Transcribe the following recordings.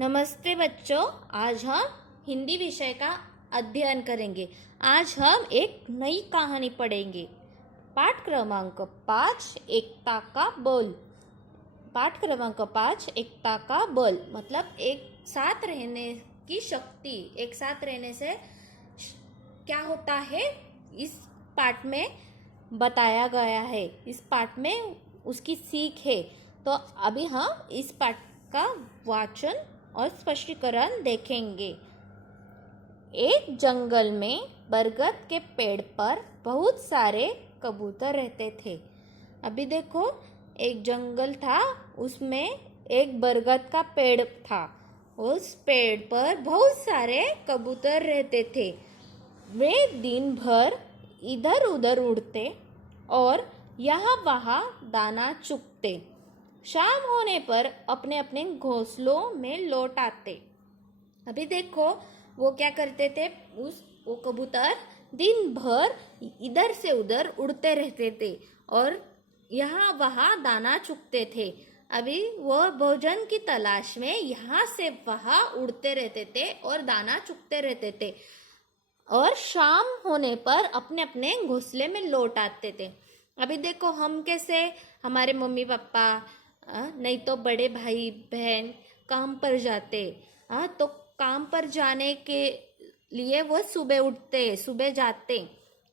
नमस्ते बच्चों, आज हम हिंदी विषय का अध्ययन करेंगे। आज हम एक नई कहानी पढ़ेंगे। पाठ क्रमांक 5 एकता का बल। पाठ क्रमांक 5 एकता का बल मतलब एक साथ रहने की शक्ति। एक साथ रहने से क्या होता है, इस पाठ में बताया गया है। इस पाठ में उसकी सीख है। तो अभी हम इस पाठ का वाचन और स्पष्टीकरण देखेंगे। एक जंगल में बरगद के पेड़ पर बहुत सारे कबूतर रहते थे। अभी देखो, एक जंगल था, उसमें एक बरगद का पेड़ था। उस पेड़ पर बहुत सारे कबूतर रहते थे। वे दिन भर इधर उधर उड़ते और यहाँ वहाँ दाना चुगते। शाम होने पर अपने अपने घोंसलों में लौट आते। अभी देखो, वो क्या करते थे, वो कबूतर दिन भर इधर से उधर उड़ते रहते थे और यहाँ वहाँ दाना चुगते थे। अभी वो भोजन की तलाश में यहाँ से वहाँ उड़ते रहते थे और दाना चुगते रहते थे और शाम होने पर अपने अपने घोंसले में लौट आते थे। अभी देखो, हम कैसे, हमारे मम्मी पापा नहीं तो बड़े भाई बहन काम पर जाते, तो काम पर जाने के लिए वो सुबह उठते, सुबह जाते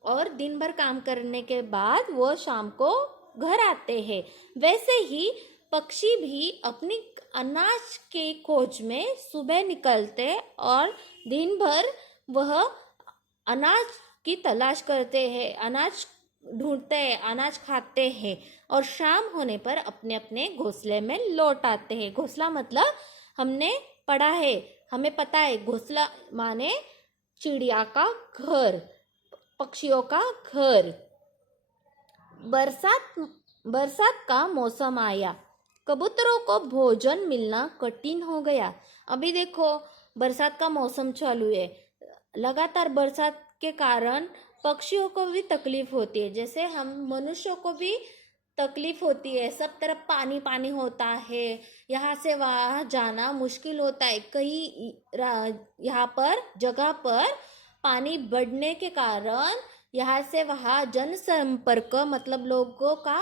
और दिन भर काम करने के बाद वो शाम को घर आते हैं। वैसे ही पक्षी भी अपनी अनाज के खोज में सुबह निकलते और दिन भर वह अनाज की तलाश करते हैं, अनाज ढूंढते हैं, अनाज खाते हैं और शाम होने पर अपने अपने घोंसले में लौट आते हैं। घोंसला मतलब हमने पढ़ा है, हमें पता है, घोंसला माने चिड़िया का घर, पक्षियों का घर। बरसात का मौसम आया। कबूतरों को भोजन मिलना कठिन हो गया। अभी देखो, बरसात का मौसम चालू है। लगातार बरसात के कारण पक्षियों को भी तकलीफ होती है, जैसे हम मनुष्यों को भी तकलीफ होती है। सब तरफ पानी पानी होता है, यहाँ से वहाँ जाना मुश्किल होता है। कई यहाँ पर जगह पर पानी बढ़ने के कारण यहाँ से वहाँ जनसंपर्क मतलब लोगों का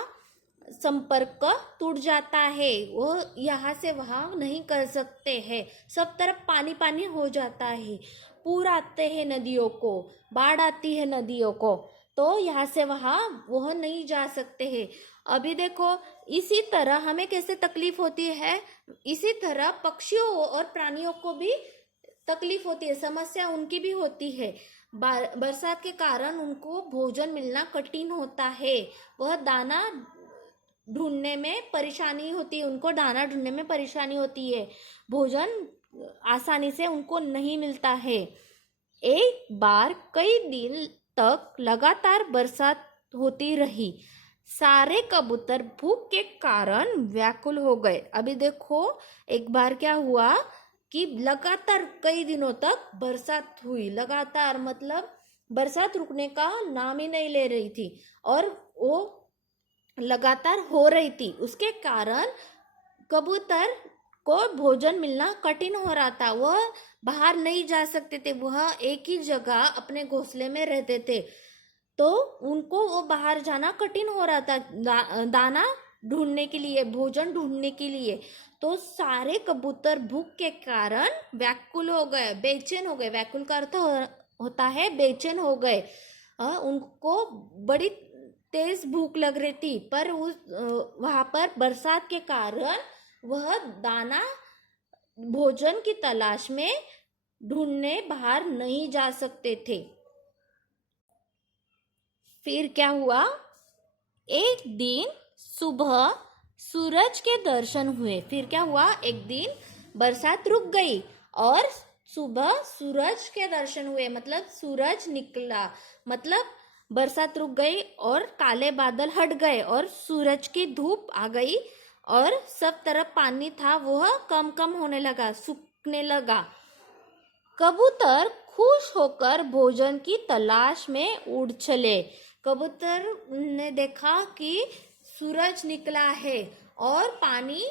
संपर्क टूट जाता है। वो यहाँ से वहाँ नहीं कर सकते हैं। सब तरफ पानी पानी हो जाता है। पूर आते हैं नदियों को, बाढ़ आती है नदियों को, तो यहाँ से वहाँ वह नहीं जा सकते हैं। अभी देखो, इसी तरह हमें कैसे तकलीफ होती है, इसी तरह पक्षियों और प्राणियों को भी तकलीफ होती है, समस्या उनकी भी होती है। बरसात के कारण उनको भोजन मिलना कठिन होता है। वह दाना ढूंढने में परेशानी होती है, उनको दाना ढूंढने में परेशानी होती है। भोजन आसानी से उनको नहीं मिलता है। एक बार कई दिन तक लगातार बरसात होती रही। सारे कबूतर भूख के कारण व्याकुल हो गए। अभी देखो, एक बार क्या हुआ कि लगातार कई दिनों तक बरसात हुई। लगातार मतलब बरसात रुकने का नाम ही नहीं ले रही थी और वो लगातार हो रही थी। उसके कारण कबूतर को भोजन मिलना कठिन हो रहा था। वह बाहर नहीं जा सकते थे, वह एक ही जगह अपने घोंसले में रहते थे, तो उनको वो बाहर जाना कठिन हो रहा था दाना ढूंढने के लिए, भोजन ढूंढने के लिए। तो सारे कबूतर भूख के कारण व्याकुल हो गए, बेचैन हो गए। व्याकुल का अर्थ होता है बेचैन हो गए। उनको बड़ी तेज भूख लग रही थी, पर वहां पर बरसात के कारण वह दाना भोजन की तलाश में ढूंढने बाहर नहीं जा सकते थे। फिर क्या हुआ, एक दिन सुबह सूरज के दर्शन हुए। फिर क्या हुआ, एक दिन बरसात रुक गई और सुबह सूरज के दर्शन हुए, मतलब सूरज निकला, मतलब बरसात रुक गई और काले बादल हट गए और सूरज की धूप आ गई और सब तरफ पानी था वह कम कम होने लगा, सूखने लगा। कबूतर खुश होकर भोजन की तलाश में उड़ चले। कबूतर ने देखा कि सूरज निकला है और पानी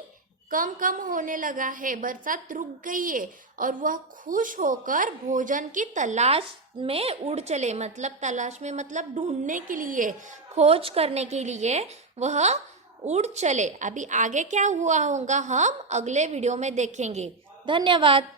कम कम होने लगा है, बरसात रुक गई है और वह खुश होकर भोजन की तलाश में उड़ चले। मतलब तलाश में मतलब ढूंढने के लिए, खोज करने के लिए वह उड़ चले। अभी आगे क्या हुआ होगा हम अगले वीडियो में देखेंगे। धन्यवाद।